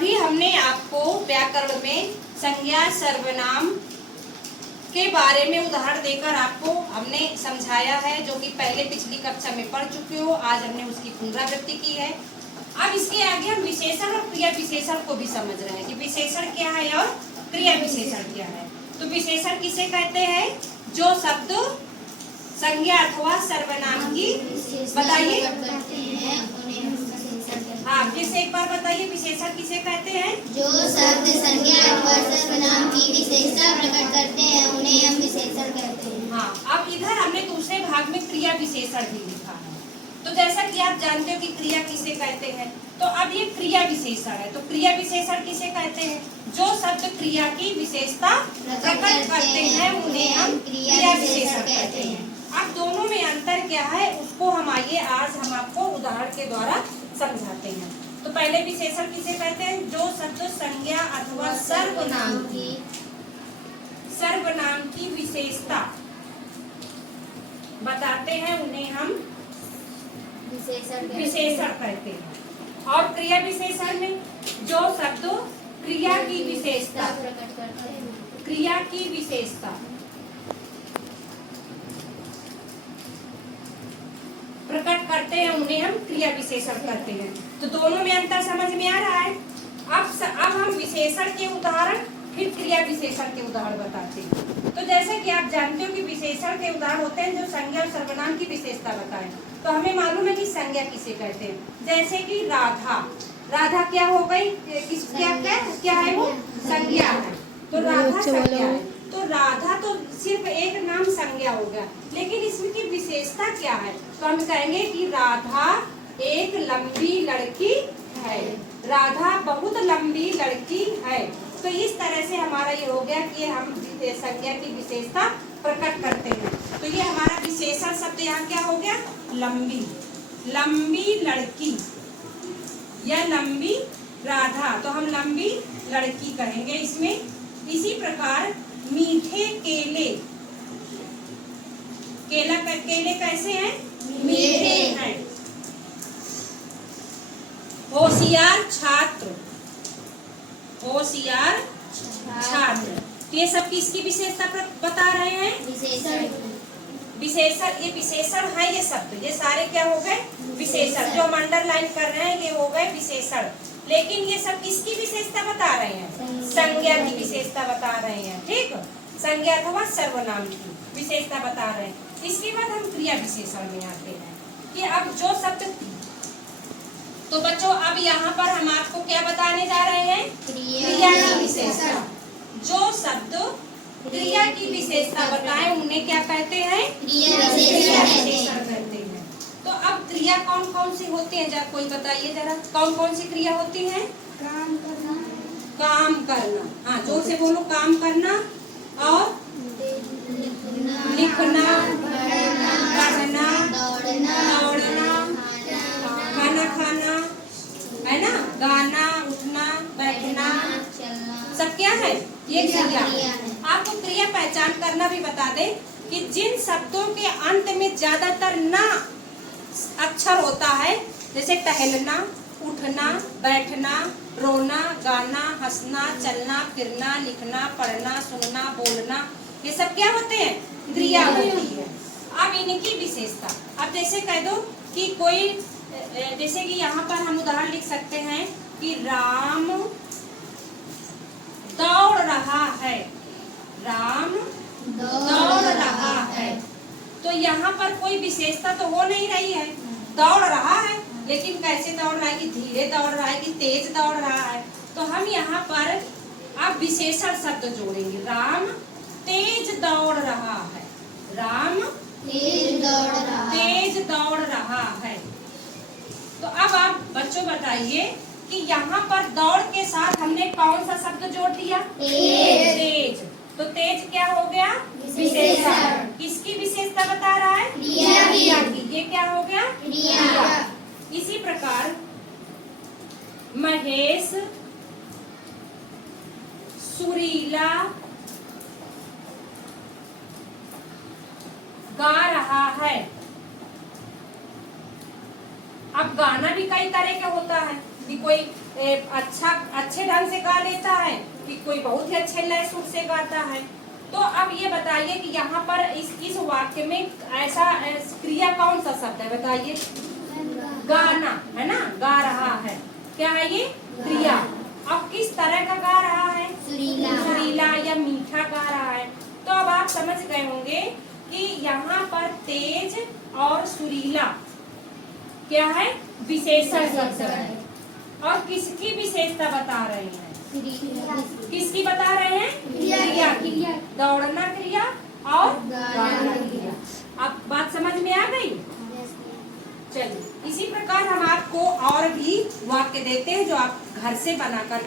अभी हमने आपको व्याकरण में संज्ञा सर्वनाम के बारे में उदाहरण देकर आपको हमने समझाया है, जो कि पहले पिछली कक्षा में पढ़ चुके हो। आज हमने उसकी पुनरावृत्ति की है। अब इसके आगे हम विशेषण और क्रिया विशेषण को भी समझ रहे हैं कि विशेषण क्या है और क्रिया विशेषण क्या है। तो विशेषण किसे कहते हैं? जो शब्द संज्ञा अथवा सर्वनाम की, बताइए। हाँ, फिर से एक बार बताइए, विशेषण किसे कहते हैं? जो शब्द संज्ञा अथवा सर्वनाम की विशेषता प्रकट करते हैं उन्हें हम विशेषण कहते हैं। हाँ, अब इधर हमने दूसरे भाग में क्रिया विशेषण भी लिखा है। तो जैसा कि आप जानते हो कि क्रिया किसे कहते हैं, तो अब ये क्रिया विशेषण है। तो क्रिया विशेषण किसे कहते हैं? जो शब्द क्रिया की विशेषता प्रकट करते हैं उन्हें हम क्रिया विशेषण कहते हैं। अब दोनों में अंतर क्या है उसको हम आज हम आपको उदाहरण के द्वारा समझाते हैं। तो पहले विशेषण किसे कहते हैं? जो शब्द संज्ञा अथवा सर्वनाम की विशेषता बताते हैं उन्हें हम विशेषण कहते हैं। और क्रिया विशेषण में जो शब्द क्रिया की विशेषता प्रकट करते हैं, क्रिया की विशेषता प्रकट करते हैं उन्हें हम क्रिया विशेषण कहते हैं। तो दोनों में अंतर समझ में आ रहा है। अब हम विशेषण के उदाहरण फिर क्रिया विशेषण के उदाहरण बताते हैं। तो जैसे कि आप जानते हो कि विशेषण के उदाहरण होते हैं जो संज्ञा और सर्वनाम की विशेषता बताएं। तो हमें मालूम है कि संज्ञा किसे कहते हैं। जैसे कि राधा क्या हो गई? क्या है वो? संज्ञा है। तो राधा संज्ञा है। तो राधा तो सिर्फ एक नाम संज्ञा हो गया, लेकिन इसकी विशेषता क्या है? तो हम कहेंगे कि राधा एक लंबी लड़की है। राधा बहुत लंबी लड़की है। तो इस तरह से हमारा ये हो गया कि हम संज्ञा की विशेषता प्रकट करते हैं। तो ये हमारा विशेषण शब्द यहाँ क्या हो गया? लंबी लड़की या लंबी राधा। तो हम लंबी लड़की कहेंगे इसमें। इसी प्रकार मीठे केले, केले कैसे हैं? मीठे हैं। होशियार छात्र, ये सब किसकी विशेषता बता रहे हैं? विशेषण। ये विशेषण है। ये शब्द ये सारे क्या हो गए? विशेषण। जो हम अंडरलाइन कर रहे हैं ये हो गए विशेषण। लेकिन ये सब किसकी विशेषता बता रहे हैं? संज्ञा की विशेषता बता रहे हैं। ठीक, संज्ञा अथवा सर्वनाम की विशेषता बता रहे हैं। इसके बाद हम क्रिया विशेषण में आते हैं कि अब जो शब्द, तो बच्चों अब यहाँ पर हम आपको क्या बताने जा रहे हैं? क्रिया की विशेषता। जो शब्द क्रिया की विशेषता बताएं उन्हें क्या कहते हैं? क्रिया विशेषण कहते हैं। तो अब क्रिया कौन कौन सी होती है? जरा कोई बताइए जरा, कौन कौन सी क्रिया होती है? काम करना। हाँ, जोर से बोलो। काम करना और लिखना, पढ़ना, दौड़ना, खाना खाना, है ना, गाना, उठना, बैठना, सब क्या है? ये क्रिया है। आपको क्रिया पहचान करना भी बता दे कि जिन शब्दों के अंत में ज्यादातर ना अक्षर होता है, जैसे टहलना, उठना, बैठना, रोना, गाना, हंसना, चलना, फिरना, लिखना, पढ़ना, सुनना, बोलना, ये सब क्या होते हैं? क्रिया होती है। अब इनकी विशेषता, अब जैसे कह दो कि कोई, जैसे कि यहाँ पर हम उदाहरण लिख सकते हैं कि राम दौड़ रहा है। राम दौड़ रहा है। तो यहाँ पर कोई विशेषता तो हो नहीं रही है। दौड़ रहा है, लेकिन कैसे दौड़ रहा है? कि धीरे दौड़ रहा है कि तेज दौड़ रहा है? तो हम यहाँ पर अब विशेषण शब्द जोड़ेंगे। राम तेज दौड़ रहा है। राम तेज दौड़ रहा है। तो अब आप बच्चों बताइए कि यहाँ पर दौड़ के साथ हमने कौन सा शब्द जोड़ दिया? तेज। तो तेज क्या हो गया? विशेषण। किसकी विशेषता बता रहा है? क्रिया की। ये क्या हो गया? क्रिया। इसी प्रकार महेश सुरीला गा रहा है। अब गाना भी कई तरह का होता है कि कोई अच्छे ढंग से गा लेता है, कि कोई बहुत ही अच्छे लय सुर से गाता है। तो अब ये बताइए कि यहाँ पर इस वाक्य में ऐसा क्रिया कौन सा शब्द है, बताइए। गाना है ना, गा रहा है, क्या है ये क्रिया। अब किस तरह का गा रहा है, सुरीला या मीठा गा रहा है। तो अब आप समझ गए होंगे कि यहाँ पर तेज और सुरीला क्या है, विशेषण शब्द है। और किसकी विशेषता बता रहे हैं, किसकी बता रहे हैं, क्रिया की, दौड़ना क्रिया और गाना क्रिया। अब बात समझ में आ गई। चलिए इसी प्रकार हम आपको और भी वाक्य देते हैं जो आप घर से बनाकर